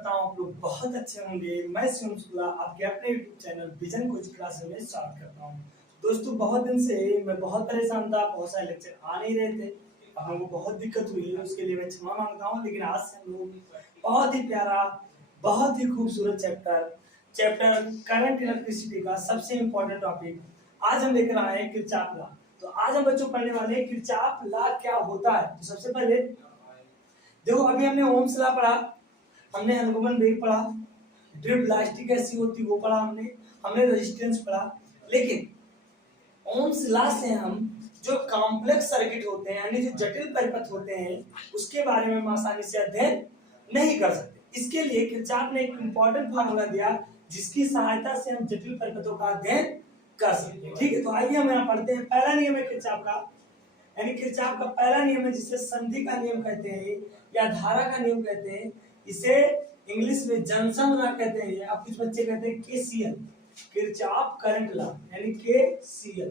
करता हूँ आप लोग बहुत अच्छे होंगे। मैं शिवम शुक्ला आपके अपने YouTube channel vision coach class में स्टार्ट करता हूँ। दोस्तों बहुत दिन से मैं बहुत परेशान था, बहुत सारे लेक्चर आ नहीं रहे थे, हम लोगों को बहुत दिक्कत हुई है, उसके लिए मैं क्षमा मांगता हूँ। लेकिन आज से हम लोग बहुत ही प्यारा, बहुत ही खूबसूरत चैप्टर करंट इलेक्ट्रिसिटी का सबसे इम्पोर्टेंट टॉपिक आज हम लेकर आए हैं, किरचॉफ लॉ। तो आज हम बच्चों पढ़ने वाले हैं किरचॉफ लॉ क्या होता है। तो सबसे पहले देखो, अभी हमने ओम्स लॉ पढ़ा, हमने अनुगमन वेग पढ़ा, ड्रिप इलास्टिक कैसी होती वो पढ़ा, हमने रेजिस्टेंस पढ़ा। लेकिन ओम्स लॉ से हम जो कॉम्प्लेक्स सर्किट होते हैं यानी जो जटिल परिपथ होते हैं उसके बारे में हम आसानी से अध्ययन नहीं कर सकते। इसके लिए किरचॉफ ने एक इंपॉर्टेंट फार्मूला दिया जिसकी सहायता से हम जटिल परिपथों का अध्ययन कर सकते हैं। ठीक है, तो आइए हम यहाँ पढ़ते हैं। पहला नियम है किरचॉफ का, यानी किरचॉफ का पहला नियम है जिसे संधि का नियम कहते हैं या धारा का नियम कहते हैं। इसे इंग्लिश में जंक्शन लॉ कहते हैं, अब कुछ बच्चे कहते हैं केसीएल, किरचॉफ करंट लॉ यानी केसीएल।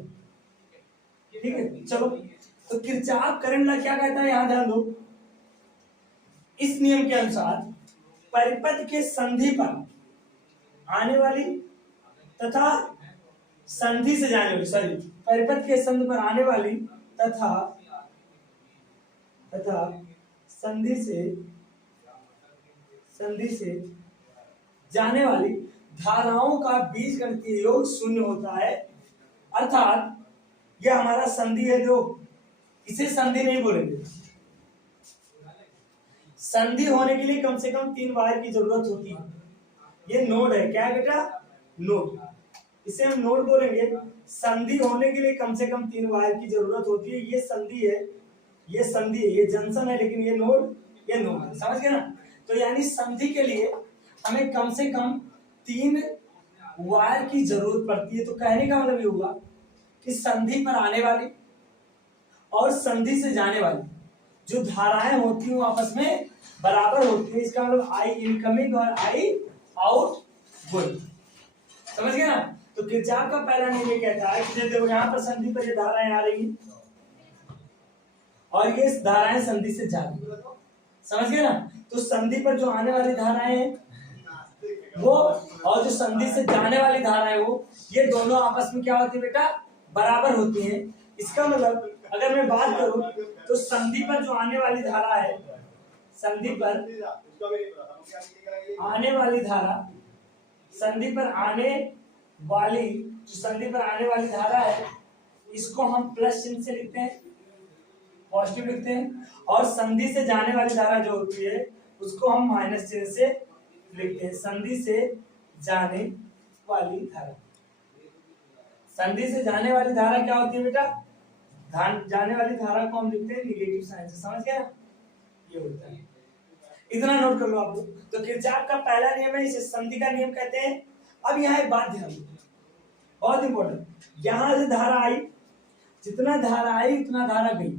ठीक है, चलो तो किरचॉफ करंट लॉ क्या कहता है, यहां ध्यान दो। इस नियम के अनुसार परिपथ के संधि पर आने वाली तथा संधि से जाने वाली परिपथ के संधि पर आने वाली तथा संधि से जाने वाली धाराओं का बीजगणितीय योग शून्य होता है। अर्थात यह हमारा संधि है, जो इसे संधि नहीं बोलेंगे। संधि होने के लिए कम से कम 3 वायर की जरूरत होती है। ये नोड है, क्या है बेटा, नोड, इसे हम नोड बोलेंगे। संधि होने के लिए कम से कम 3 वायर की जरूरत होती है। ये संधि है, ये संधि है, ये जंक्शन है, लेकिन ये नोड है, समझ गए ना। तो यानी संधि के लिए हमें कम से कम 3 वायर की जरूरत पड़ती है। तो कहने का मतलब ये हुआ कि संधि पर आने वाली और संधि से जाने वाली जो धाराएं होती हैं वो आपस में बराबर होती है। इसका मतलब आई इनकमिंग और आई आउट गोइंग, समझ गए ना। तो किरचॉफ का पहला नियम ये कहता है कि देखो यहाँ पर संधि पर ये धाराएं आ रही और ये धाराएं संधि से जा रही, समझ गए ना। तो संधि पर जो आने वाली धाराएं हैं वो और जो संधि से जाने वाली धाराएं वो, ये दोनों आपस में क्या होती है बेटा, बराबर होती हैं। इसका मतलब अगर मैं बात करूं तो संधि पर जो आने वाली धारा है, संधि पर आने वाली धारा, संधि पर आने वाली धारा है, इसको हम प्लस चिन्ह से लिखते हैं, पॉजिटिव लिखते हैं। और संधि से जाने वाली धारा जो होती है उसको हम माइनस चिन्ह से लिखते हैं। संधि से जाने वाली धारा, संधि से जाने वाली धारा क्या होती है बेटा, जाने वाली धारा को हम लिखते हैं निगेटिव साइन से, समझ गया, ये होता है। इतना नोट कर लो आप लोग। तो किरचॉफ का पहला नियम है, इसे संधि का नियम कहते हैं। अब यहाँ एक बात ध्यान दो, बहुत इंपॉर्टेंट, यहां से धारा आई, जितना धारा आई उतना धारा गई,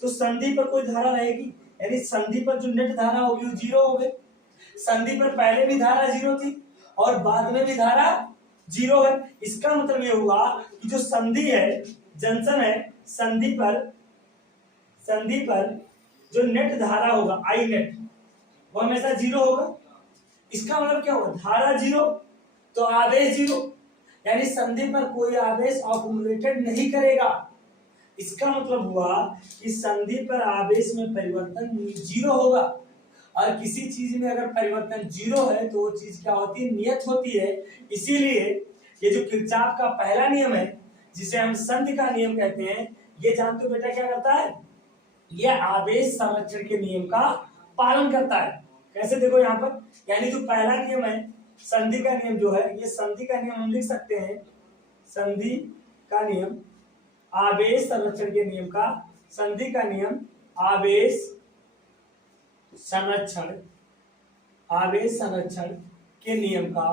तो संधि पर कोई धारा रहेगी, यानी संधि पर जो नेट धारा होगी वो 0 हो गई। संधि पर पहले भी धारा 0 थी और बाद में भी धारा 0 है। इसका मतलब ये हुआ कि जो संधि है, जंक्शन है, संधि पर जो नेट धारा होगा आई नेट वो हमेशा 0 होगा। इसका मतलब क्या होगा, धारा 0 तो आवेश 0, यानी संधि पर कोई आवेश अकुमुलेटेड नहीं करेगा। इसका मतलब हुआ कि संधि पर आवेश में परिवर्तन 0 होगा, और किसी चीज में अगर परिवर्तन 0 है तो वो चीज क्या होती है, नियत होती है। इसीलिए ये जो किरचॉफ का पहला नियम है जिसे हम संधि का नियम कहते हैं, ये जानते हो बेटा क्या करता है, ये आवेश संरक्षण के नियम का पालन करता है। कैसे, देखो यहाँ पर, यानी जो पहला नियम है संधि का नियम जो है, ये संधि का नियम हम लिख सकते हैं, संधि का नियम आवेश संरक्षण के नियम का, संधि का नियम आवेश संरक्षण के नियम का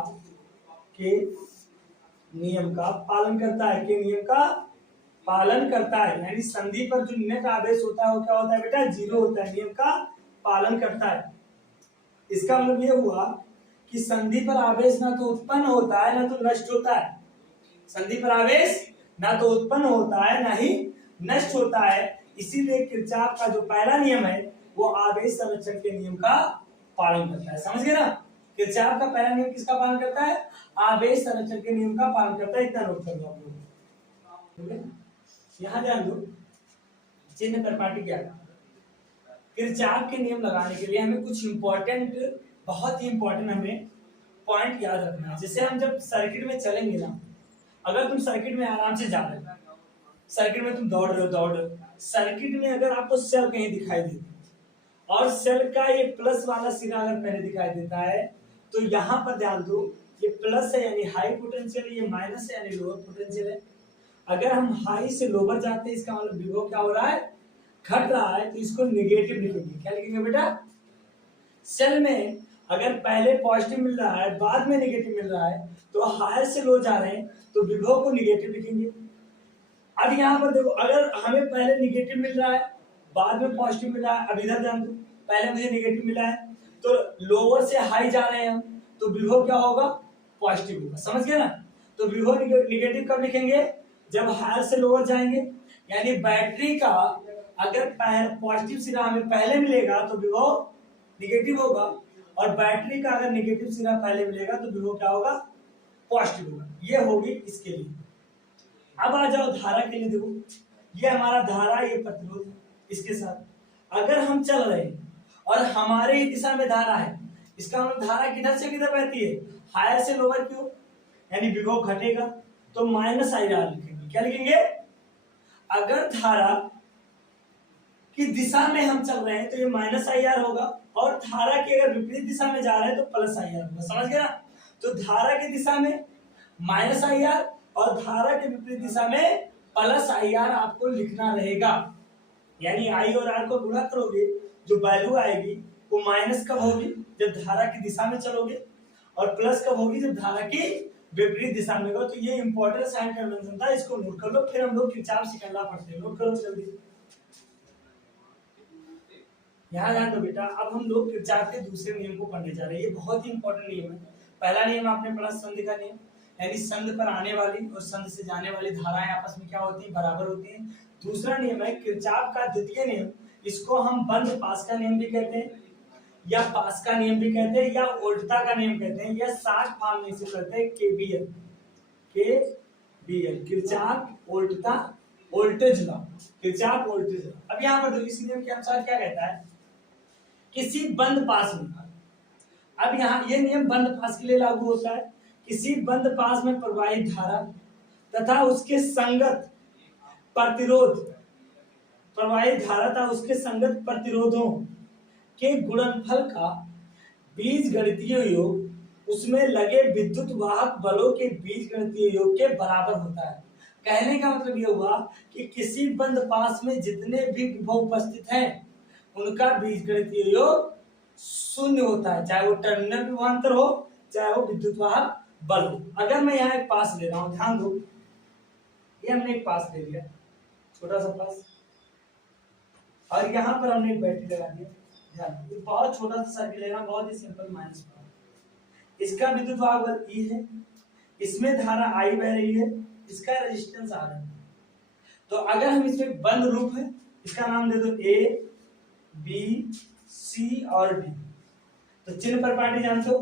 पालन करता है, यानी संधि पर जो नेट आवेश होता है वो क्या होता है बेटा, 0 होता है, नियम का पालन करता है। इसका मतलब ये हुआ कि संधि पर आवेश ना तो उत्पन्न होता है ना तो नष्ट होता है। संधि पर आवेश ना तो उत्पन्न होता है ना ही नष्ट होता है। इसीलिए किरचॉफ का जो पहला नियम है वो आवेश संरक्षण के नियम का पालन करता है, समझ गए ना। किरचॉफ का पहला नियम किसका पालन करता है? आवेश संरक्षण के नियम का पालन करता है। इतना नोट कर लो आप लोग। यहां ध्यान दो, चिन्ह परिपाटी क्या है? किरचॉफ के नियम लगाने के लिए हमें कुछ इंपॉर्टेंट, बहुत ही इंपॉर्टेंट हमें पॉइंट याद रखना है। जैसे हम जब सर्किट में चलेंगे ना, अगर तुम सर्किट में आराम से जा रहे हो, सर्किट में तुम दौड़ रहे हो, सर्किट में अगर आपको सेल कहीं दिखाई दे और सेल का ये प्लस वाला सिरा अगर पहले दिखाई देता है, तो यहाँ पर ध्यान दो, ये प्लस है यानी हाई पोटेंशियल है, ये माइनस है यानी लोअर पोटेंशियल है। अगर हम हाई से लोअर जाते हैं, इसका मतलब विभव क्या हो रहा है? घट रहा है। तो इसको निगेटिव लिखेंगे। क्या लिखेंगे बेटा? सेल में अगर पहले पॉजिटिव मिल रहा है, बाद में निगेटिव मिल रहा है, तो हायर से लो जा रहे हैं, तो विभव को निगेटिव लिखेंगे। अब यहाँ पर देखो, अगर हमें पहले निगेटिव मिल रहा है, बाद में पॉजिटिव मिल रहा है, अब इधर ध्यान दो, पहले मुझे निगेटिव मिला है, तो लोअर से हाई जा रहे हैं हम, तो विभव क्या होगा? पॉजिटिव होगा। समझ गए ना? तो विभव निगेटिव कब लिखेंगे? जब हायर से लोअर जाएंगे। यानी बैटरी का अगर पॉजिटिव सिरा हमें पहले मिलेगा तो विभव निगेटिव होगा, और बैटरी का अगर निगेटिव सिरा पहले मिलेगा तो विभव क्या होगा? पॉजिटिव होगा। ये होगी इसके लिए। अब आ जाओ धारा के लिए। देखो, ये हमारा धारा, ये प्रतिरोध, इसके साथ अगर हम चल रहे हैं और हमारे ही दिशा में धारा है, इसका मतलब धारा किधर से किधर बहती है? हायर से लोअर की ओर, यानी विभव घटेगा, तो माइनस आई आर लिखेंगे। क्या लिखेंगे? अगर धारा की दिशा में हम चल रहे हैं तो ये माइनस आई आर होगा, और धारा की अगर विपरीत दिशा में जा रहे हैं तो प्लस आई आर होगा। समझ गए ना? तो धारा की दिशा में माइनस आई आर और धारा के विपरीत दिशा में प्लस आई आर आपको लिखना रहेगा। यानी आई और आर को गुणा करोगे, जो वैल्यू आएगी वो माइनस कब होगी? जब धारा की दिशा में चलोगे, और प्लस कब होगी? जब धारा की विपरीत दिशा में होगा। तो ये इंपॉर्टेंट साइन कन्वेंशन था, इसको नोट कर लो, फिर हम लोग किरचॉफ सिकंडा पढ़ते हैं। नोट करो जल्दी। यहाँ ध्यान दो बेटा, अब हम लोग किरचॉफ के दूसरे नियम को पढ़ने जा रहे हैं। ये बहुत ही इंपॉर्टेंट नियम है। पहला नियम आपने पढ़ा संधि का नियम, यानी संध पर आने वाली और संध से जाने वाली धाराएं आपस में क्या होती है? बराबर होती हैं। दूसरा नियम है किरचॉफ का द्वितीय नियम, इसको हम बंद पास का नियम भी कहते हैं, या पास का नियम भी कहते हैं, या उल्टा का नियम कहते हैं, या साठ फॉर्म में से कहते हैं केबीएल। केबीएल किरचॉफ उल्टा voltage law, Kirchhoff voltage law. अब यहाँ पर तो इस नियम के अनुसार क्या कहता है? किसी बंद पास में, अब यहाँ ये नियम बंद पास के लिए लागू होता है। किसी बंद पास में प्रवाहित धारा तथा उसके संगत प्रतिरोध, प्रवाहित धारा तथा उसके संगत प्रतिरोधों के गुणनफल का बीजगणितीय योग उसमें लगे विद्युत वाहक बलों के बीजगणितीय योग के बराबर होता है। कहने का मतलब ये हुआ कि किसी बंद पास में जितने भी विभव उपस्थित हैं उनका बीजगणितीय योग शून्य होता है, चाहे वो टर्मिनल विभवांतर हो, चाहे वो विद्युत वाहक बल हो। अगर मैं यहाँ एक पास ले रहा हूं, ध्यान दो, ये हमने एक पास ले लिया, छोटा सा पास, और यहाँ पर हमने एक बैटरी लगा दी। ध्यान दो, बहुत छोटा सा सर्किट लेना, बहुत ही सिंपल, माइनस पावर। इसका विद्युत वाहक बल ई है, इसमें धारा आई बह रही है, इसका रेजिस्टेंस आर है। तो अगर हम इसमें बंद रूप है, इसका नाम दे दो ए, बी, सी और डी। तो चिन्ह पर पार्टी जानते हो।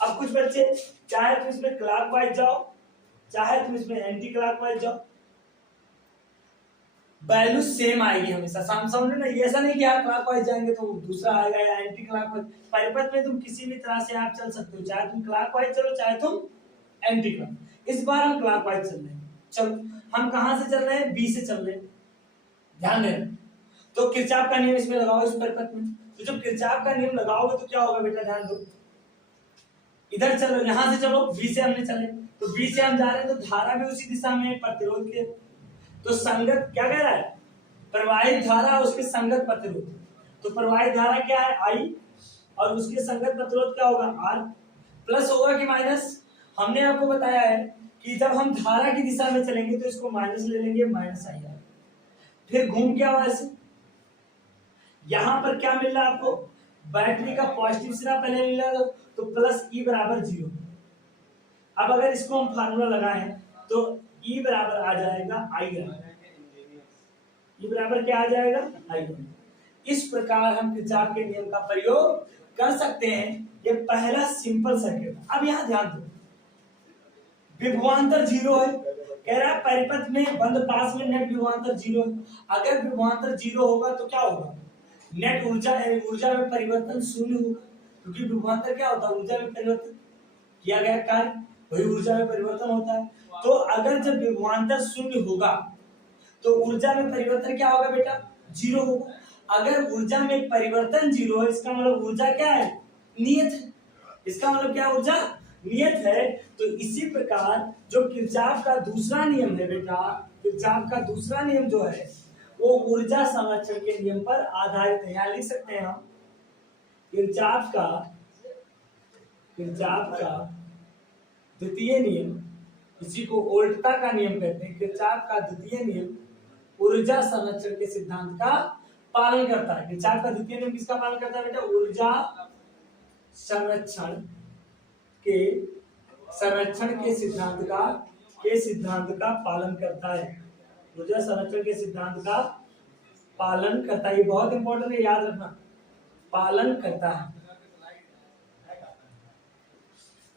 अब कुछ बच्चे चाहे तुम इसमें क्लॉकवाइज जाओ, चाहे तुम इसमें एंटी क्लॉकवाइज जाओ, वैल्यू सेम आएगी हमेशा। समझो ना, ये ऐसा नहीं कि आप क्लॉकवाइज जाएंगे तो दूसरा आएगा या एंटी क्लॉकवाइज। परिपथ में तुम किसी भी तरह से आप चल सकते हो, चाहे तुम क्लॉकवाइज चलो चाहे तुम एंटी क्लॉक। इस बार हम क्लॉकवाइज चल रहे हैं। चलो, हम कहां से चल रहे हैं? बी से चल रहे हैं, ध्यान देना। तो किरचॉफ का नियम इसमें लगाओ, इस परिपथ में। तो जब किरचॉफ का नियम लगाओगे तो क्या होगा बेटा? ध्यान दो, इधर चलो, यहां से चलो, बी से हमने चले, तो बी से हम जा रहे हैं तो धारा भी उसी दिशा में, प्रतिरोध के, तो संगत क्या कह रहा है? प्रवाहित धारा उसके संगत प्रतिरोध। तो प्रवाहित धारा क्या है? आई, और उसके संगत प्रतिरोध क्या होगा? आर। प्लस होगा कि माइनस? हमने आपको बताया है कि जब हम धारा की दिशा में चलेंगे तो इसको माइनस ले लेंगे, माइनस आई आर। फिर घूम क्या हुआ ऐसे, यहां पर क्या मिल रहा है आपको? बैटरी का पॉजिटिव सिरा पहले मिल रहा है, तो प्लस ई बराबर 0। अब अगर इसको हम फार्मूला लगाएं तो ई बराबर आ जाएगा आई आर। ई बराबर क्या आ जाएगा? I R. इस प्रकार हम किरचॉफ के नियम का प्रयोग कर सकते हैं ये पहला सिंपल सर्किट। अब यहाँ ध्यान दो, विभवांतर 0 है, कह रहा है परिपथ में बंद पास में नेट विभवांतर 0 है। अगर विभवांतर 0 होगा तो क्या होगा, नेट ऊर्जा ऊर्जा में परिवर्तन शून्य होगा, क्योंकि विभवांतर क्या होता है, ऊर्जा में परिवर्तन किया गया कार्य वही ऊर्जा में परिवर्तन होता है। तो अगर जब विभवांतर शून्य होगा तो ऊर्जा में परिवर्तन क्या होगा बेटा, 0 होगा। अगर ऊर्जा में परिवर्तन 0 है, इसका मतलब ऊर्जा क्या है, नियत है। इसका मतलब क्या, ऊर्जा नियत है। तो इसी प्रकार जो किरचॉफ का दूसरा नियम है बेटा, किरचॉफ का दूसरा नियम जो है वो ऊर्जा संरक्षण के नियम पर आधारित है। यहाँ लिख सकते हैं हम किरचॉफ का द्वितीय नियम, इसी को वोल्टता का नियम कहते हैं। किरचॉफ का द्वितीय नियम ऊर्जा संरक्षण के सिद्धांत का पालन करता है। किरचॉफ का द्वितीय नियम किसका पालन करता है बेटा, ऊर्जा संरक्षण के सिद्धांत का पालन करता है। ऊर्जा संरक्षण के सिद्धांत का पालन करता है, ये बहुत इंपॉर्टेंट है, याद रखना, पालन करता है।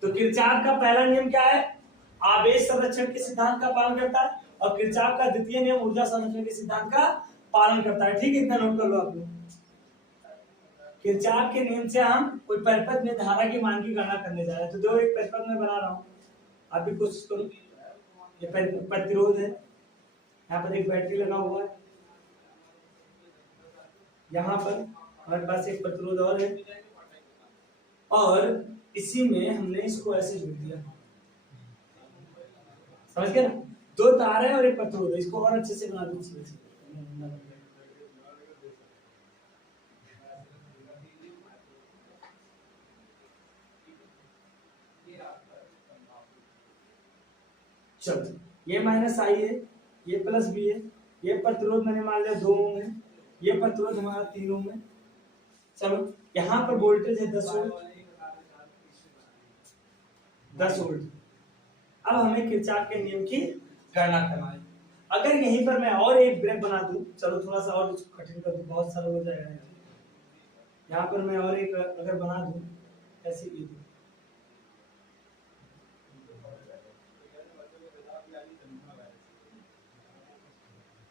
तो किरचॉफ का पहला नियम क्या है, आवेश संरक्षण के सिद्धांत का पालन करता है, और किरचॉफ का द्वितीय नियम ऊर्जा संरक्षण के सिद्धांत का पालन करता है। ठीक है, इतना नोट कर लो आप लोग। किरचॉफ के नियम से हम कोई परिपथ में धारा की मान की गणना करने जा रहे हैं। तो दो एक परिपथ में बना रहा हूं, आप भी कोशिश करो। ये प्रतिरोध है, यहाँ पर एक बैटरी लगा हुआ है, यहाँ पर हमारे पास एक प्रतिरोध और है, और इसी में हमने इसको ऐसे जोड़ दिया, समझ गए ना। दो तार है और एक प्रतिरोध है, इसको और अच्छे से बना दो। चलो, ये माइनस आई है, ये प्लस बी है, ये प्रतिरोध मैंने मान लिया 2 ओम है, ये प्रतिरोध हमारा 3 ओम है। चलो, यहाँ पर वोल्टेज है 10 वोल्ट। अब हमें किरचॉफ के नियम की गणना करना है। अगर यहीं पर मैं और एक ब्रेक बना दूं, चलो थोड़ा सा और इसको कठिन कर दूं, बहुत सरल हो जाएगा। यहाँ पर मैं और एक अगर बना दूं, ऐसे भी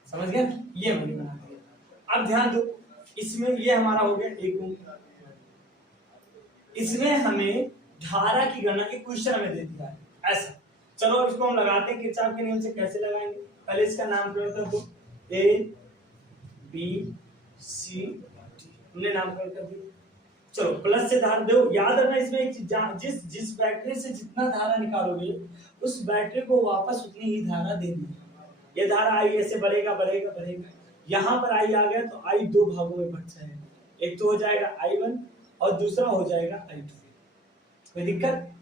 समझ गए, ये मैंने बना दिया। अब ध्यान दो, इसमें ये हमारा हो गया 1 ओम। इसमें हमें धारा की गणना की क्वेश्चन हमें दे दिया है ऐसा। चलो अब इसको हम लगाते हैं किरचॉफ के नियम से। कैसे लगाएंगे, पहले इसका नामकरण कर दो, ए बी सी, हमने नामकरण कर दिया। चलो, प्लस से धारा दो, याद रखना इसमें एक चीज, जिस बैटरी से जितना धारा निकालोगे उस बैटरी को वापस उतनी ही धारा देनी है। ये धारा आई ऐसे बढ़ेगा बढ़ेगा बढ़ेगा, यहाँ पर आई आ गया तो आई 2 भागों में बढ़ जाएगा, एक तो हो जाएगा I1 और दूसरा हो जाएगा I2। कोई दिक्कत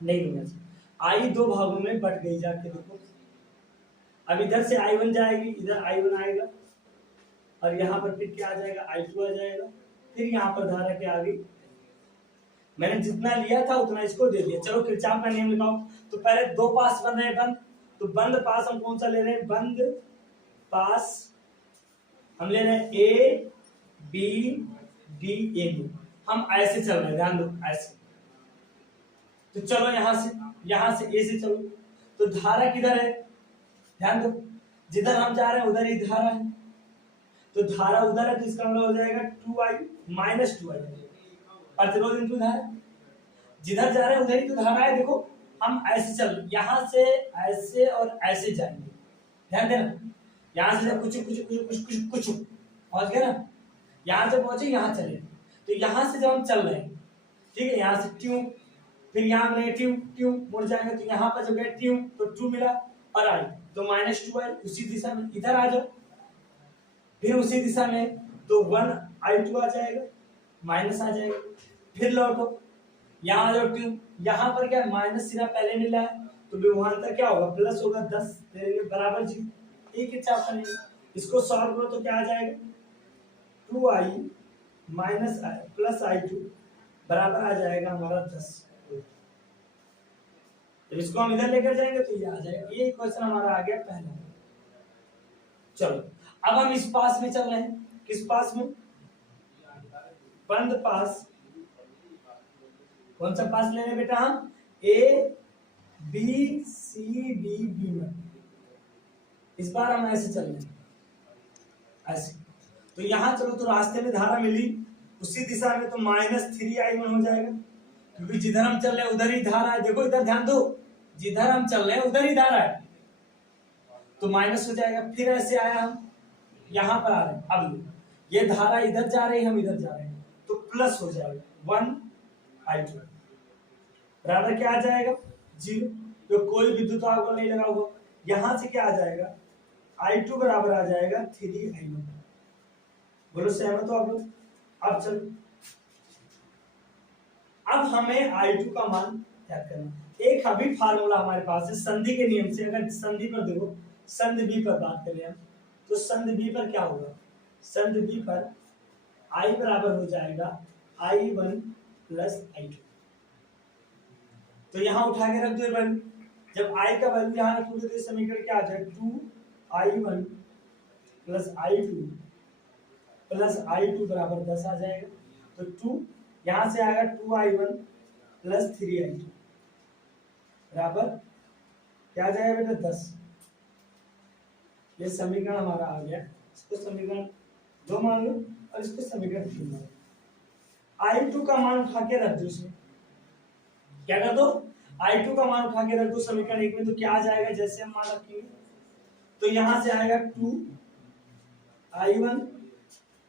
नहीं होना चाहिए। आई 2 भागों में बढ़ गई, जाके देखो। अब इधर से I1 जाएगी, इधर I1 आएगा, और यहाँ पर फिर क्या आ जाएगा, I2 आ जाएगा, फिर यहाँ पर धारा क्या आ गई, मैंने जितना लिया था उतना इसको दे दिया। चलो किरचॉफ का नियम लगाओ। तो पहले 2 पास बन रहे हैं बंद, तो बंद पास हम कौन सा ले रहे हैं, बंद पास हम ले रहे हैं A B D A B. हम ऐसे चल रहे हैं, ध्यान दो, ऐसे। तो चलो यहाँ से ए से चलो, तो धारा किधर है, ध्यान दो, जिधर हम जा रहे हैं उधर ही धारा है। तो धारा उधर है, तो इसका मतलब हो जाएगा 2i माइनस 2i, प्रतिरोध इंटू धारा। जिधर जा रहे हैं उधर ही तो धारा है। देखो हम ऐसे चल, यहाँ से ऐसे और ऐसे जाएंगे, ध्यान देना। यहाँ से कुछ कुछ कुछ कुछ कुछ कुछ पहुंच गए ना, यहाँ से पहुंचे, यहाँ चले। तो यहाँ से जब हम चल रहे हैं, ठीक है, यहाँ से ट्यू, फिर यहाँ नेगेटिव ट्यू मुड़ जाएंगे, तो यहाँ पर जो गया ट्यू, तो 2 मिला और आई, तो माइनस 2i। उसी दिशा में इधर आ जाओ, फिर उसी दिशा में तो 1i2 आ जाएगा, माइनस आ जाएगा, फिर लौटो, यहाँ आ जाओ ट्यू, यहाँ पर क्या माइनस सीधा पहले मिला है, तो विभवांतर क्या होगा, प्लस होगा, 10 बराबर 0। एक ही चाप करेंगे, इसको सॉल्व करो तो क्या आ जाएगा, 2i माइनस प्लस I2 बराबर आ जाएगा हमारा 10। जब इसको हम इधर लेकर जाएंगे तो ये आ जाएगा। ये क्वेश्चन हमारा आ गया पहला। चलो अब हम इस पास में चल रहे हैं, किस पास में, बंद पास कौन सा पास ले रहे बेटा हम? A B C D B1। इस बार हम ऐसे चल रहे हैं ऐसे। तो यहाँ चलो तो रास्ते में धारा मिली उसी दिशा में, तो -3I1 हो जाएगा, क्योंकि जिधर हम चल रहे हैं उधर ही धारा है। देखो इधर ध्यान दो, जिधर हम चल रहे हैं उधर ही धारा है, तो माइनस हो जाएगा। फिर ऐसे आया हम यहाँ पर आ रहे हैं, अब ये धारा इधर जा रही है, हम इधर जा रहे हैं, तो प्लस हो जाएगा 1I2 बराबर क्या आ जाएगा? 0। तो कोई विद्युत आवेश नहीं लगा हुआ, यहां से क्या आ जाएगा? I2 बराबर आ जाएगा 3I1। बोलो सहमत हो आप लोग? अब चलो, अब हमें I2 का मान ज्ञात करना। एक अभी फार्मूला हमारे पास है संधि के नियम से। अगर संधि पर देखो, संधि B पर बात करें हम, तो संधि B पर क्या होगा? संधि B पर I बराबर हो जाएगा I1 प्लस I2। तो यहां उठा के रख दो वैल्यू। जब I का वैल्यू यहां रखोगे तो समीकरण क्या आ जाएगा? 2I1 plus I2 plus I2 बराबर 10 आ जाएगा। तो 2 यहां से आएगा 2I1 प्लस 3I2 बराबर क्या आ जाएगा बेटा? 10। ये समीकरण हमारा आ गया। इसको समीकरण 2 मान लो और इसको समीकरण 3 मान लो। I2 का मान उठा के रख दो इसमें, क्या कर दो? I2 का मान उठा के रख दो समीकरण 1 में, तो क्या आ जाएगा? जैसे हम मान रखेंगे तो यहां से आएगा 2I1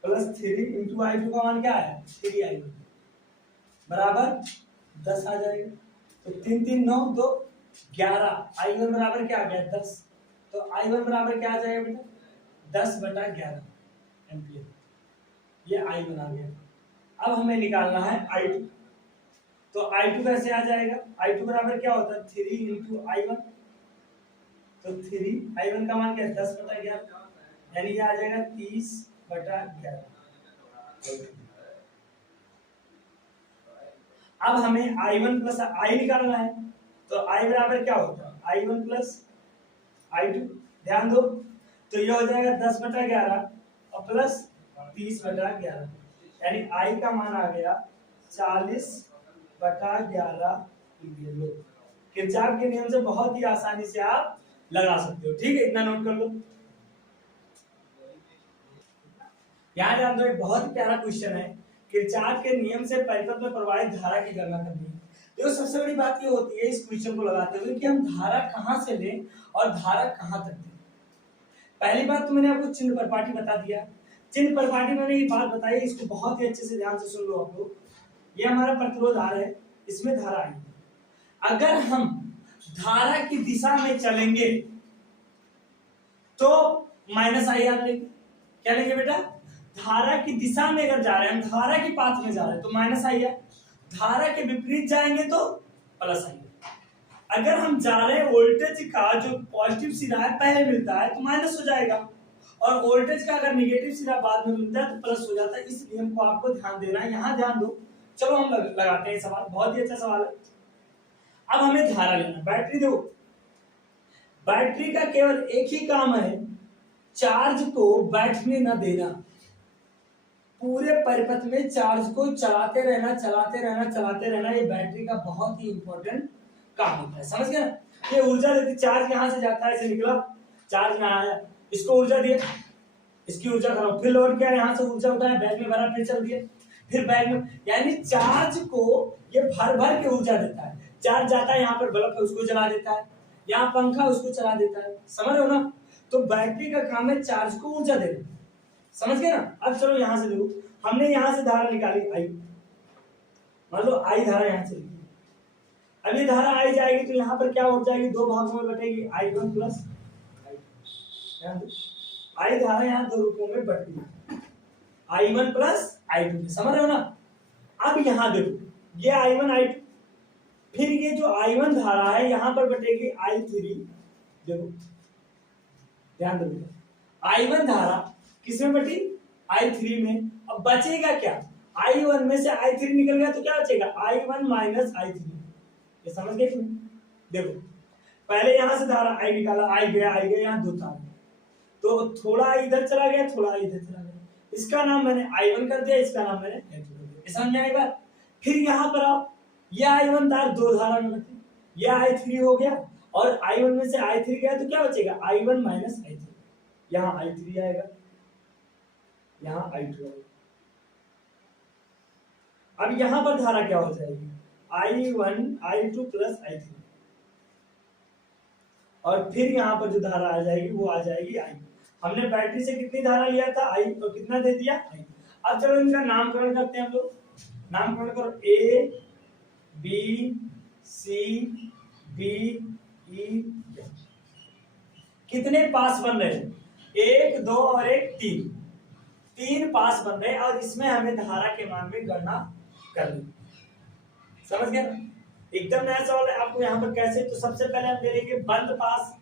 प्लस 3 इंटू I2 का मान क्या है? 3I1 बराबर 10 आ जाएगा। तो 3 3 9 2 11। I1 बराबर क्या आ गया? 10। तो I1 बराबर क्या आ जाएगा बेटा? 10/11 एम्पियर। ये I1 आ गया। अब हमें निकालना है I2। तो I2 कैसे आ जाएगा? I2 बराबर क्या होता है? 3 इंटू I1। तो 3I1 का मान क्या है? 10/11, यानी ये आ जाएगा 30/11। अब हमें I1 प्लस I निकालना है, तो I बराबर क्या होता है? I1 plus I2। ध्यान दो, तो ये हो जाएगा 10/11 और प्लस 30/11, यानी I का मान आ गया 40/11 एम्पीयर। किरचॉफ के नियम से बहुत ही आसानी से आप लगा सकते हो। ठीक है, इतना नोट कर लो। यहाँ ध्यान दो, एक बहुत प्यारा क्वेश्चन है। किरचॉफ के नियम से परिपथ में प्रवाहित धारा की गणना करनी है। तो सबसे बड़ी बात ये होती है इस क्वेश्चन को लगाते हुए कि हम धारा कहां से लें और धारा कहां तक दें। पहली बात तो मैंने आपको चिन्ह परिपाटी बता दिया। चिन्ह परिपाटी मैंने ये बात बताई, इसको बहुत ही अच्छे से ध्यान से सुन लो आप लोग। ये हमारा प्रतिरोध आर है, इसमें धारा आई। अगर हम धारा की दिशा में चलेंगे तो -IR लेंगे। क्या लेंगे बेटा? धारा की दिशा में अगर जा रहे हैं, हम धारा की पाथ में जा रहे हैं तो -IR। धारा के विपरीत जाएंगे तो +IR। अगर हम जा रहे हैं वोल्टेज का जो पॉजिटिव सिरा है पहले मिलता है तो माइनस हो जाएगा, और वोल्टेज का अगर नेगेटिव सिरा बाद में मिलता है तो प्लस हो जाता है। इस नियम को आपको ध्यान देना है, यहाँ ध्यान दो। चलो हम लगाते हैं सवाल, बहुत ही अच्छा सवाल है। अब हमें धारा लेना, बैटरी दो। बैटरी का केवल एक ही काम है, चार्ज को बैठने न देना। पूरे परिपथ में चार्ज को चलाते रहना, चलाते रहना, चलाते रहना। ये बैटरी का बहुत ही इंपॉर्टेंट काम होता है, समझ गए? ये ऊर्जा देती, चार्ज यहाँ से जाता है, ऐसे निकला, चार्ज में आया, इसको ऊर्जा दिया, इसकी ऊर्जा करो, फिर लौट गया, यहाँ से ऊर्जा उठाया, बैग में भरा, फिर चल दिया, फिर बैग में, यानी चार्ज को ये भर भर के ऊर्जा देता है। चार्ज जाता है, यहाँ पर बल्ब है उसको जला देता है, यहाँ पंखा उसको चला देता है, समझ रहे हो ना? तो बैटरी का काम है चार्ज को ऊर्जा देना, समझ गए ना? अब चलो यहाँ से देखो, हमने यहाँ से धारा निकाली आई, मान लो आई धारा यहाँ से, अब ये धारा आई जाएगी तो यहाँ पर क्या हो जाएगी? दो भागों में बटेगी, I1 प्लस आई धारा यहाँ दो रूपों में बटती है, I1 प्लस I2, समझ रहे हो ना? अब यहाँ देखो, ये I1 I2, फिर ये जो I1 धारा है यहाँ पर बटेगी I3। देखो ध्यान दो, I1 धारा किसमें बटी? I3 में। अब बचेगा क्या? I1 में से I3 निकल गया तो क्या बचेगा? I1 minus I3। ये समझ गए? देखो पहले यहां से धारा I निकाला, I गया यहाँ दो तार, तो थोड़ा इधर चला गया, थोड़ा इधर चला गया, इसका नाम मैंने I1 कर दिया, इसका नाम मैंने I2 कर दिया। समझ में आई बात? फिर यहाँ पर आओ, ये I1 तार दो धारा में बटी, ये I3 हो गया और I1 में से I3 गया तो क्या बचेगा I1 माइनस I3, यहाँ I3 आएगा, यहाँ I2 आएगा। अब यहां पर धारा क्या हो जाएगी I1 I2 प्लस I3, और फिर यहाँ पर जो धारा आ जाएगी वो आ जाएगी I। हमने बैटरी से कितनी धारा लिया था I, और कितना दे दिया I। अब चलो इनका नामकरण करते हैं हम लोग, नामकरण करो A B C B E F। कितने पास बन रहे हैं, एक, दो और एक, तीन, तीन पास बन रहे हैं और इसमें हमें धारा के मान में गणना करनी, समझ गए ना? एकदम नया सवाल है आपको यहाँ पर कैसे, तो सबसे पहले हम ले लेंगे बंद पास।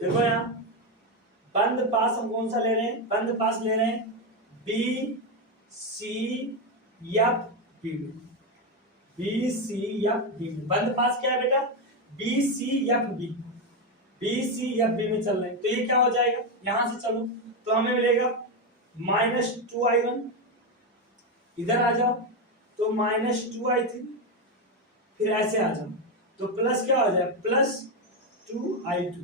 देखो यहाँ बंद पास हम कौन सा ले रहे हैं, बंद पास ले रहे हैं B C F B, B C F B. बंद पास क्या है बेटा, B C F B, B C F B में चल रहे हैं। तो ये क्या हो जाएगा, यहां से चलो तो हमें मिलेगा -2I1, इधर आ जाओ तो -2I3, फिर ऐसे आ जाओ तो प्लस क्या हो जाए +2I2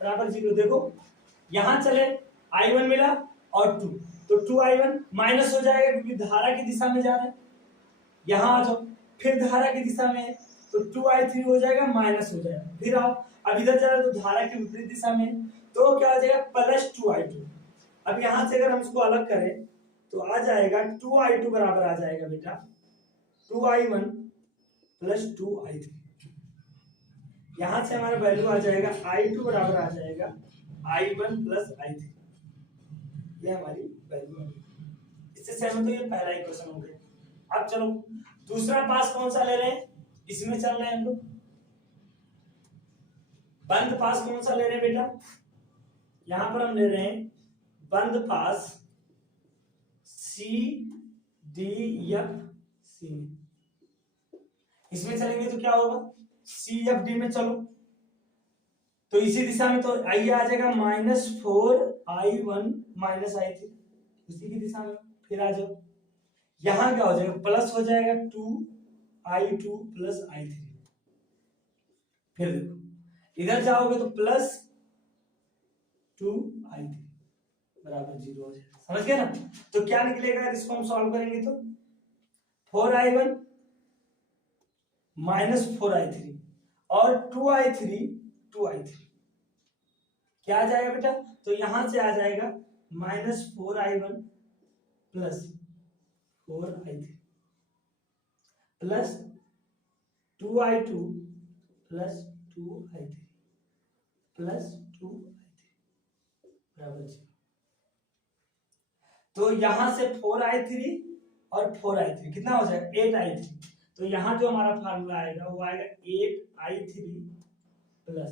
बराबर 0। देखो यहां चले I1 मिला और 2, तो 2I1 माइनस हो जाएगा क्योंकि धारा की दिशा में जा रहे हैं। यहां आ जाओ फिर धारा की दिशा में है तो 2I3 हो जाएगा माइनस हो जाएगा, फिर आओ अब इधर जा रहे तो धारा की विपरीत दिशा में तो क्या हो जाएगा +2I2। अब यहां से अगर हम इसको अलग करें तो आ जाएगा 2I2 बराबर आ जाएगा बेटा 2I1 प्लस 2I3। यहां से हमारा वैल्यू आ जाएगा I2 बराबर आ जाएगा I1 प्लस I3, ये हमारी वैल्यू है। इससे सहमत हो, ये पहला इक्वेशन हो गया। अब चलो दूसरा पास कौन सा ले रहे हैं, इसमें चल रहे हैं हम लोग। बंद पास कौन सा ले रहे हैं बेटा, यहां पर हम ले रहे हैं बंद पास सी डी एफ सी, इसमें चलेंगे तो क्या होगा सी एफ डी में चलो तो इसी दिशा में तो आई आ जाएगा -4I1 माइनस I3, उसी की दिशा में। फिर आ जाओ यहां क्या हो जाएगा प्लस हो जाएगा 2I2 प्लस I3, फिर देखो इधर जाओगे तो +2I3 बराबर 0 हो जाएगा, समझ गए ना? तो क्या निकलेगा इसको हम सॉल्व करेंगे तो 4I1 -4I3 और 2I3 क्या आ जाएगा बेटा, तो यहां से आ जाएगा -4I1 plus 4I3 plus 2I2 plus 2I3 plus 2I3 बराबर 0। तो यहां से 4I3 और 4I3 कितना हो जाएगा 8I3, तो यहां जो हमारा फार्मूला आएगा वो आएगा 8I3 प्लस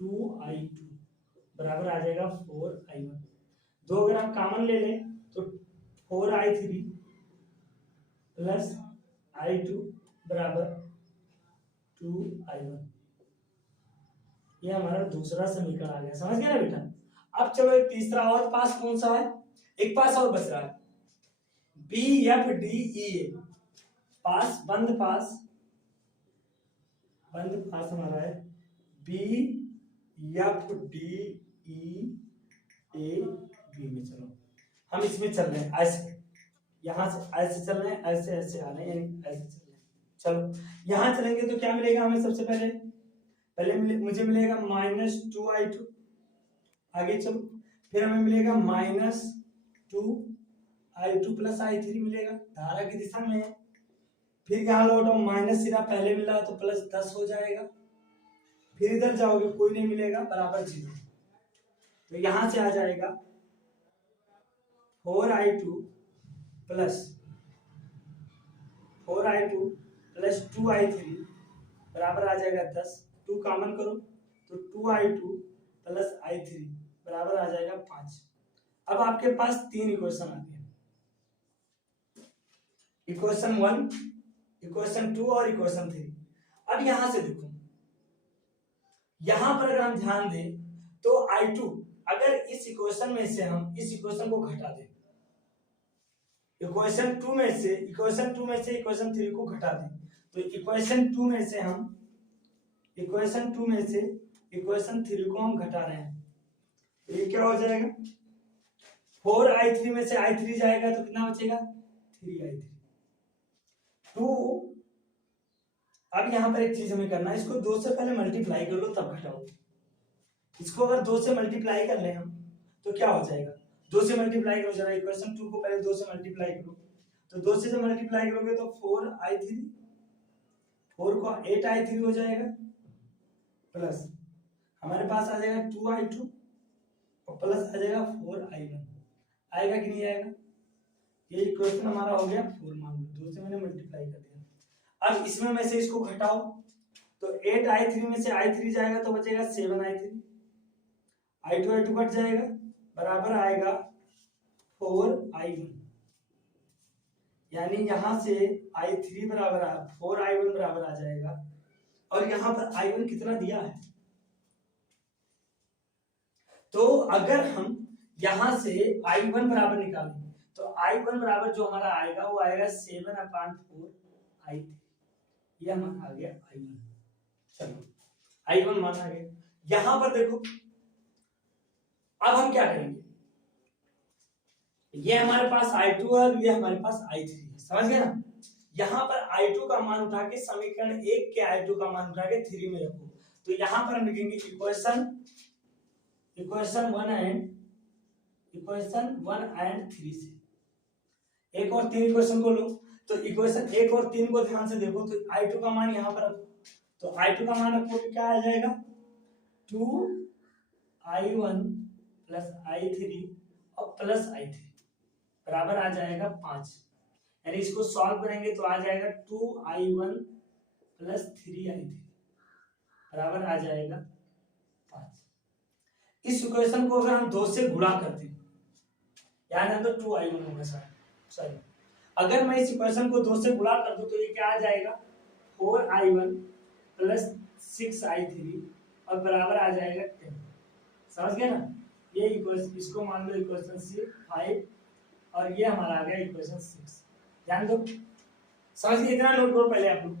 2I2 बराबर आ जाएगा 4I1। दो अगर हम कॉमन ले लें तो 4I3 प्लस I2 बराबर 2I1, ये हमारा दूसरा समीकरण आ गया, समझ गए ना बेटा? अब चलो एक तीसरा और पास कौन सा है, एक पास और बच रहा है BFDEA पास, बंद पास हमारा है BFDEA में। चलो हम इसमें चल रहे हैं ऐसे, यहां से ऐसे चल रहे हैं, ऐसे ऐसे आ रहे हैं, ऐसे चल रहे हैं। चलो यहां चलेंगे तो क्या मिलेगा हमें, सबसे पहले मुझे मिलेगा -2I2, आगे चलो फिर हमें मिलेगा -2I2 प्लस I3 मिलेगा, धारा की दिशा में है। फिर यहाँ लौटो माइनस सिरा पहले मिला तो +10 हो जाएगा, फिर इधर जाओगे कोई नहीं मिलेगा बराबर 0, तो यहां से आ जाएगा 4I2 प्लस 2I3 बराबर आ जाएगा 10, 2 कॉमन करो तो 2I2 प्लस I3 बराबर आ जाएगा 5। अब आपके पास तीन इक्वेशन आ गए, इक्वेशन 1, इक्वेशन 2 और इक्वेशन 3। अब यहां से देखो, यहां पर अगर हम ध्यान दें तो I2 अगर इस इक्वेशन में से हम इस इक्वेशन को घटा दें, इक्वेशन 2 में से इक्वेशन 3 को घटा दें तो इक्वेशन 2 में से इक्वेशन 3 को हम घटा रहे हैं, तो ये क्या हो जाएगा, 4i3 में से i3 जाएगा तो कितना बचेगा, 3i3 2। अब यहां पर एक चीज हमें करना है, इसको 2 से पहले मल्टीप्लाई कर लो तब घटाओ। इसको अगर 2 से मल्टीप्लाई कर ले हम तो क्या हो जाएगा, 2 से मल्टीप्लाई करो जरा, इक्वेशन 2 को पहले 2 से मल्टीप्लाई करो, तो 2 से जब मल्टीप्लाई करोगे तो 4i3, 4 को 8i3 हो जाएगा, प्लस हमारे पास आ जाएगा 2i2 और प्लस आ जाएगा 4i1। आएगा कि नहीं आएगा, ये इक्वेशन हमारा हो गया 4, मान लो 2 से मैंने मल्टीप्लाई कर दिया। अब इसमें में से इसको घटाओ, तो 8i3 में से i3 जाएगा तो बचेगा 7i3, i2 कट जाएगा, बराबर आएगा 4i1, यानी यहां से i3 बराबर 4i1 बराबर आ जाएगा। और यहां पर i1 कितना दिया है, तो अगर हम यहां से i1 बराबर निकालें तो i1 बराबर जो हमारा आएगा वो आएगा 7/4i3, ये हमारा आ गया i1। चलो i1 मान आ गया। यहां पर देखो अब हम क्या करेंगे, ये हमारे पास i2 है और ये हमारे पास i3 है, समझ गए ना। यहां पर i2 का मान उठा के समीकरण 1 के i2 का मान उठा के 3 में रखो, तो यहां पर हम लिखेंगे इक्वेशन 1 एंड 3 से एक और 3 इक्वेशन को लो, तो इक्वेशन 1 और 3 को ध्यान से देखो, तो i2 का मान यहां पर रखो, तो i2 का मान रखो क्या आ जाएगा, 2i1 प्लस i3 और प्लस i3 बराबर आ जाएगा 5, यानी इसको सॉल्व करेंगे तो आ जाएगा 2i1 प्लस 3i3 बराबर आ जाएगा 5। इस इक्वेशन को अगर हम 2 से गुणा करते हैं, याद है तो 2i1 होगा सॉरी, अगर मैं इस इक्वेशन को 2 से गुणा कर दूं तो ये क्या आ जाएगा, 4i1 प्लस 6i3 और बराबर आ जाएगा 10, समझ गए ना। ये इक्वेशन, इसको मान लो इक्वेशन 5 और ये हमारा आ गया इक्वेशन 6, ध्यान दो, समझ गए, इतना नोट करो पहले आप लोग।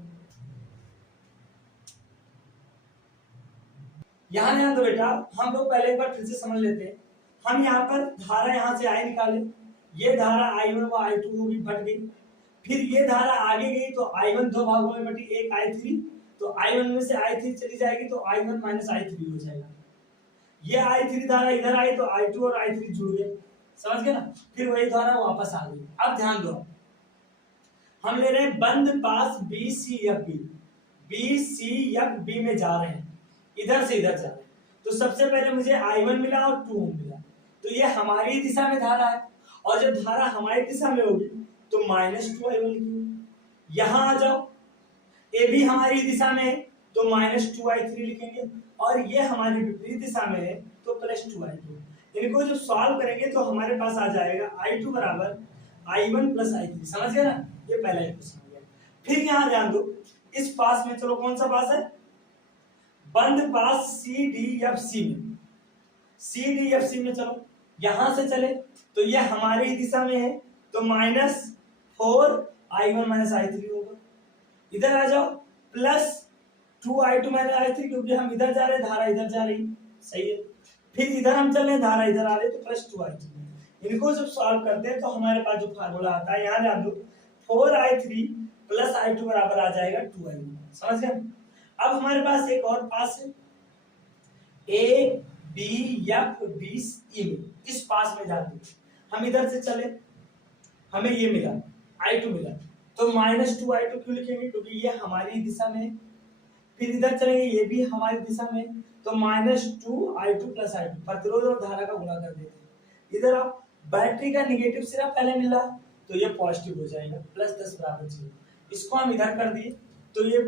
यहां ध्यान दो बेटा, हम लोग पहले एक बार फिर से समझ लेते हैं। हम यहाँ पर धारा यहाँ से आई निकाले, ये धारा i1 व i2 होगी, बट गई, फिर ये धारा आगे गई तो i1 दो भागों में बटी, एक i3, तो i1 में से i3 चली जाएगी तो i1 माइनस i3 हो जाएगा। ये i3 धारा इधर आई तो i2 और i3 जुड़ गए, समझ गए ना, फिर वही धारा वापस आ गई। अब ध्यान दो, हम ले रहे हैं बंद पास BCFB में जा रहे हैं, इधर से इधर जा रहे हैं, तो सबसे पहले मुझे i1 मिला और 2 मिला, तो ये हमारी दिशा में धारा है, और जब धारा हमारी दिशा में होगी तो -2i1 लिखेंगे। यहां आ जाओ, ए भी हमारी दिशा में है तो -2i3 लिखेंगे, और ये हमारी विपरीत दिशा में है तो +2i2। इनको जब सॉल्व करेंगे तो हमारे पास आ जाएगा i2 बराबर i1 प्लस i3, समझ गए ना, ये पहला इक्वेशन हो गया। फिर यहां ध्यान दो, इस पास में चलो, कौन सा पास है, बंद पास CDFC में, CDFC में चलो, यहां से चले तो ये हमारी दिशा में है तो -4i1 माइनस i3 होगा। इधर आ जाओ, +2i2 माइनस i3, क्योंकि हम इधर जा रहे, धारा इधर जा रही, सही है। फिर इधर हम चल रहे, धारा इधर आ रही, तो +2i3। इनको जब सॉल्व करते हैं तो हमारे पास जो फार्मूला आता है, यहाँ ध्यान दो, 4i3 प्लस i2 बराबर आ जाएगा 2i1, समझ गए। अब हमारे पास एक और पास है ABFBC में, इस पास में ध्यान दो, हम इधर से चले, हमें ये मिला i2 मिला, तो -2i2 क्यों लिखेंगे, क्योंकि ये हमारी दिशा में है। फिर इधर चलेंगे, ये भी हमारी दिशा में, तो -2i2 प्लस i2, प्रतिरोध और धारा का गुणा कर देते हैं। इधर आओ, बैटरी का नेगेटिव सिरा पहले मिल रहा है तो ये पॉजिटिव हो जाएगा, +10 बराबर 0, इसको हम इधर कर दिए तो ये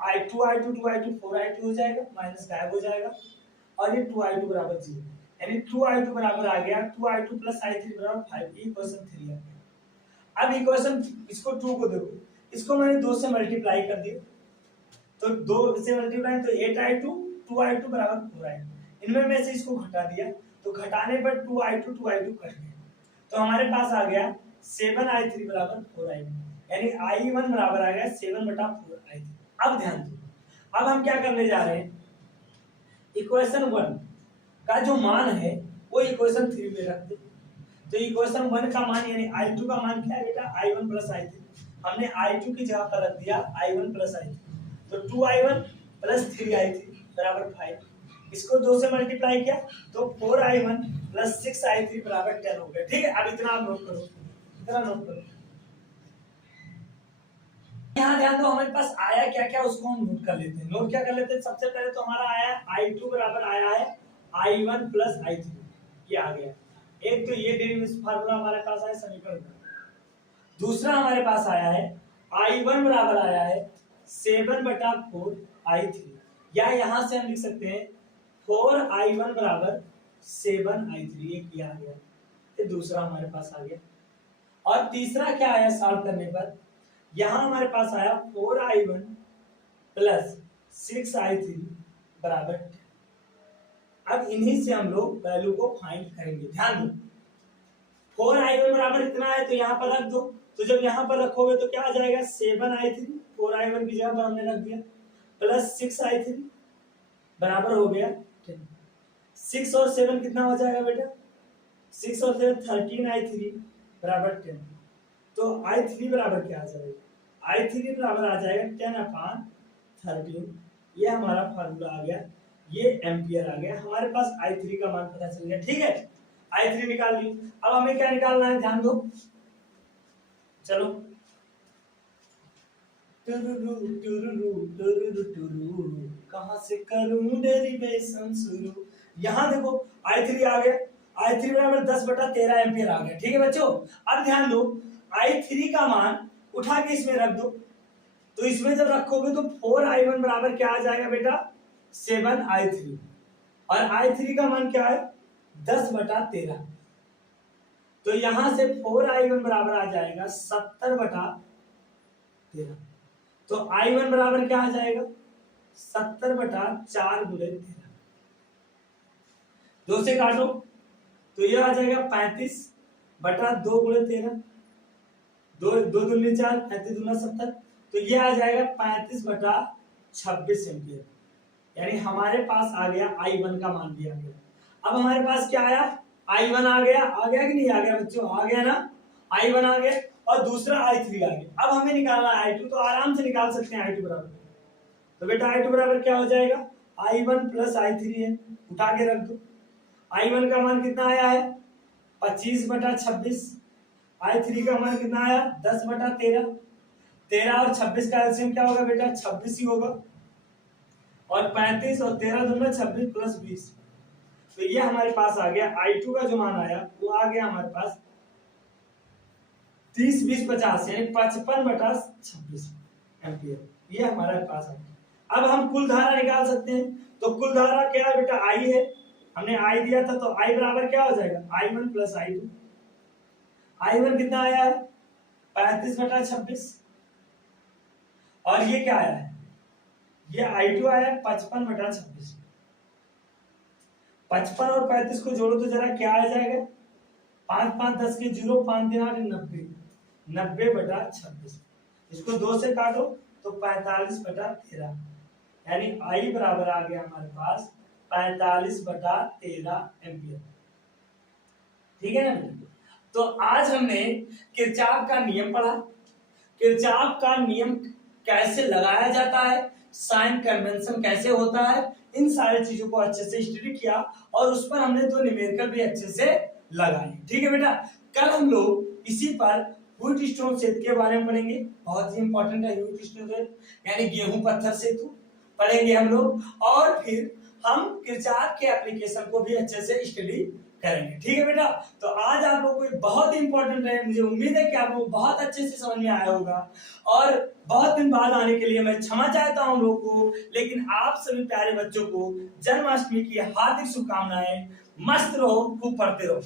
i2 2i2 4i2 हो जाएगा, माइनस गायब हो जाएगा, और ये 2i2 बराबर 0, यानी 2i2 बराबर आ गया 2i2 प्लस i3 बराबर 5, इक्वेशन 3 आ गया। अब इक्वेशन, इसको 2 को देखो, इसको मैंने 2 से मल्टीप्लाई कर दिया, तो 2 से मल्टीप्लाई तो 8i2 2i2 बराबर 4i2, इनमें में से इसको घटा दिया तो घटाने पर 2i2 कट गया, तो हमारे पास आ गया 7i3 बराबर 4i2। यानी I1 बराबर आ गया 7/4 I3। अब ध्यान दो, अब हम क्या करने जा रहे हैं, इक्वेशन 1 का जो मान है वो इक्वेशन 3 में रख दे। तो इक्वेशन 1 का मान यानी I2 का मान क्या है बेटा, I1 प्लस I3। हमने I2 की जगह पर रख दिया I1 प्लस I3, तो 2I1 प्लस 3I3 बराबर 5। इसको 2 से मल्टीप्लाई किया तो 4I1 प्लस 6I3 बराबर 10 हो गया। ठीक है, अब इतना आप नोट करो, इतना नोट करो। यहाँ ध्यान दो, हमारे पास आया क्या क्या उसको हम नोट कर लेते हैं। नोट क्या कर लेते हैं, सबसे पहले तो हमारा आया I2 बराबर आया है I1 प्लस I3, ये आ गया। एक तो ये डेरिवेटिव फार्मूला हमारे पास आया समीकरण का। दूसरा हमारे पास आया है I1 बराबर आया है 7/4 I3, या यहां से हम लिख सकते हैं 4I1 बराबर 7I3, ये किया गया। ये दूसरा हमारे पास आ गया। और तीसरा क्या आया सॉल्व करने पर, यहां हमारे पास आया 4I1 प्लस 6I3 बराबर 10। अब इन्हीं से हम लोग वैल्यू को फाइंड करेंगे। ध्यान दो, 4I1 बराबर इतना है तो यहाँ पर रख दो, तो जब यहाँ पर रखोगे तो क्या आ जाएगा 7I3, 4I1 की जगह पर हमने रख दिया, प्लस 6I3 बराबर हो गया 10। 6 और 7 कितना हो जाएगा बेटा, 6 और 7 13I3 बराबर 10। तो I3 बराबर क्या आ जाएगा, I3 बराबर आ जाएगा 10/13। ये हमारा फार्मूला आ गया, ये एम्पियर आ गया। हमारे पास I3 का मान पता चल गया। ठीक है, I3 निकाल ली। अब हमें क्या निकालना है, ध्यान दो, चलो। टुरुरु टुरुरु टुरुरु टुरुरु, कहां से करूं डेरिवेशन शुरू। यहां देखो I3 आ गया, I3 बराबर 10/13 एम्पियर आ गया। ठीक है बच्चों, अब ध्यान दो, I3 का मान उठा के इसमें रख दो, तो इसमें जब रखोगे तो 4I1 बराबर क्या आ जाएगा बेटा, 7I3, और I3 का मान क्या है 10/13। तो यहां से 4I1 बराबर आ जाएगा 70/13। तो I1 बराबर क्या आ जाएगा 70/4 गुणे 13। 2 से काटो तो ये आ जाएगा 35/2 गुणे 13। 2 दूनी 4, 35 दूना 70, तो ये आ जाएगा 35/26 एम्पियर। यानी हमारे पास आ गया I1 का मान भी आ गया। अब हमारे पास क्या आया, I1 आ गया कि नहीं आ गया बच्चों, आ गया ना, I1 आ गया, और दूसरा I3 आ गया। अब हमें निकालना है I2, तो आराम से निकाल सकते हैं I2 बराबर। तो बेटा I2 बराबर क्या हो जाएगा, I1 प्लस I3 है, उठा के रख दो। I1 का मान कितना आया है 25/26, I3 का मान कितना आया 10/13। 13 और 26 का एलसीएम क्या होगा बेटा 26 ही होगा, और 35 और 13 दूना 26 प्लस 20। तो ये हमारे पास आ गया I2 का जो मान आया वो आ गया हमारे पास 30 20 50 यानी 55/26 एम्पियर, ये हमारे पास आ गया। अब हम कुल धारा निकाल सकते हैं, तो कुल धारा क्या है बेटा I है, हमने I दिया था, तो I बराबर क्या हो जाएगा I1 प्लस I2। I1 कितना आया है 35/26, और ये क्या आया है, ये I2 आया है 55/26। 55 और 35 को जोड़ो तो जरा क्या आ जाएगा, 5 5 10 के 0, 5 3 8 90, 90/26। इसको 2 से काटो तो 45/13, यानी I बराबर आ गया हमारे पास 45/13 एम्पियर। ठीक है ना। तो आज हमने किरचॉफ का नियम पढ़ा, किरचॉफ का नियम कैसे लगाया जाता है, साइन कन्वेंशन कैसे होता है, इन सारी चीजों को अच्छे से स्टडी किया, और उस पर हमने 2 न्यूमेरिकल भी अच्छे से लगाए। ठीक है बेटा, कल हम लोग इसी पर व्हीटस्टोन सेतु के बारे में पढ़ेंगे, बहुत ही इंपॉर्टेंट है व्हीटस्टोन सेतु यानी गेहूं पत्थर सेतु पढ़ेंगे हम लोग, और फिर हम किरचॉफ के एप्लीकेशन को भी अच्छे से स्टडी करेंगे। ठीक है बेटा, तो आज आप लोग को बहुत इंपॉर्टेंट है, मुझे उम्मीद है कि आप लोग बहुत अच्छे से समझ में आया होगा, और बहुत दिन बाद आने के लिए मैं क्षमा चाहता हूं लोगों को, लेकिन आप सभी प्यारे बच्चों को जन्माष्टमी की हार्दिक शुभकामनाएं। मस्त रहो, खूब पढ़ते रहो।